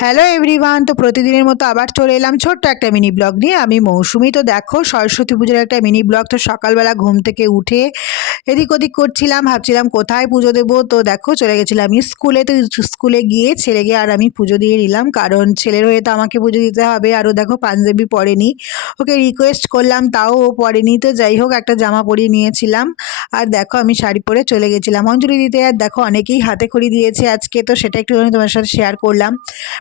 Hello everyone তো প্রতিদিনের মতো আবার চলে এলাম ছোট্ট একটা মিনি ব্লগ নিয়ে। আমি মৌসুমি, তো দেখো সরস্বতী পুজোর একটা মিনি ব্লগ তো সকালবেলা ঘুম থেকে উঠে এদিক ওদিক করছিলাম, ভাবছিলাম কোথায় পুজো দেবো, তো দেখো চলে গেছিলাম স্কুলে, তো স্কুলে গিয়ে ছেলেকে আর আমি পুজো দিয়ে নিলাম, কারণ ছেলের হয়ে তো আমাকে পুজো দিতে হবে, আরও দেখো পাঞ্জাবি পরেনি। ওকে রিকোয়েস্ট করলাম, তাও ও পরেনি, তো যাই হোক একটা জামা পরিয়ে নিয়েছিলাম। আর দেখো আমি শাড়ি পরে চলে গেছিলাম। অঞ্জলি দিতে আর দেখো অনেকেই হাতে খড়ি দিয়েছে আজকে, তো সেটা একটুখানি তোমার সাথে শেয়ার করলাম।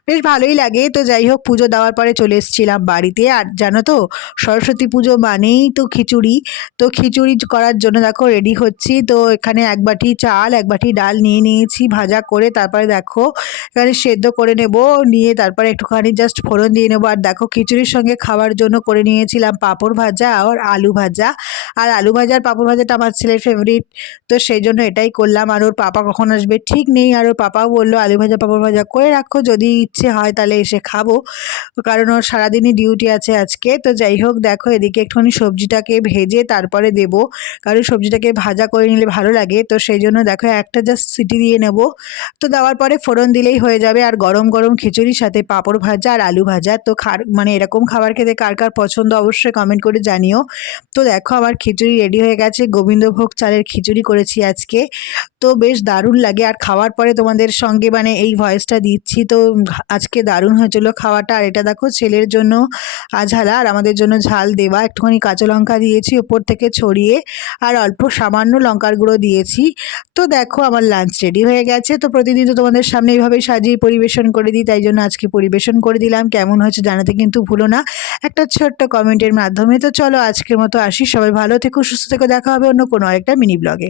বেশ ভালোই লাগে, তো যাই হোক পুজো দেওয়ার পরে চলে এসেছিলাম বাড়িতে। আর জানো তো, সরস্বতী পুজো মানেই তো খিচুড়ি। তো খিচুড়ি করার জন্য দেখো রেডি হচ্ছি। তো এখানে এক বাটি চাল, এক বাটি ডাল নিয়ে নিয়েছি, ভাজা করে তারপরে দেখো এখানে সেদ্ধ করে নেব, নিয়ে তারপরে একটুখানি জাস্ট ফোড়ন দিয়ে নেব। আর দেখো খিচুড়ির সঙ্গে খাওয়ার জন্য করে নিয়েছিলাম পাঁপড় ভাজা আর আলু ভাজা। আর আলু ভাজা আর পাঁপড় ভাজাটা আমার ছেলের ফেভারিট তো সেই জন্য এটাই করলাম। আর ওর পাপা কখন আসবে ঠিক নেই। আর ওর পাপাও বলল, আলু ভাজা, পাঁপড় ভাজা করে রাখো। যদি ইচ্ছে হয় তাহলে এসে খাব। কারণ ওর সারাদিনই ডিউটি আছে আজকে। তো যাই হোক, দেখো এদিকে একটুখানি সবজিটাকে ভেজে তারপরে দেব। কারণ সবজিটাকে ভাজা করে নিলে ভালো লাগে। তো সেই জন্য দেখো একটা জাস্ট সিটি দিয়ে নেব। তো দেওয়ার পরে ফোড়ন দিলেই হয়ে যাবে। আর গরম গরম খিচুড়ির সাথে পাঁপড় ভাজা আর আলু ভাজা। তো খার মানে এরকম খাবার খেতে কার কার পছন্দ অবশ্যই কমেন্ট করে জানিও। তো দেখো আমার খিচুড়ি রেডি হয়ে গেছে। গোবিন্দভোগ চালের খিচুড়ি করেছি আজকে। তো বেশ দারুণ লাগে। আর খাওয়ার পরে তোমাদের সঙ্গে মানে এই ভয়েসটা দিচ্ছি। তো আজকে দারুণ হয়েছিল খাওয়াটা। আর এটা দেখো, ছেলের জন্য আঝালা। আর আমাদের জন্য ঝাল দেওয়া। একটুখানি কাঁচা লঙ্কা দিয়েছি ওপর থেকে ছড়িয়ে। আর অল্প সামান্য লঙ্কার গুঁড়ো দিয়েছি। তো দেখো, আমার লাঞ্চ রেডি হয়ে গেছে। তো প্রতিদিন তো তোমাদের সামনে এইভাবেই সাজিয়ে পরিবেশন করে দিই। তাই জন্য আজকে পরিবেশন করে দিলাম। কেমন হয়েছে জানাতে কিন্তু ভুলো না। একটা ছোট্ট কমেন্টের মাধ্যমে। তো চলো আজকের মতো আসি। সবাই ভালো থেকো, সুস্থ থেকো। দেখা হবে অন্য কোনো আরেকটা মিনি ব্লগে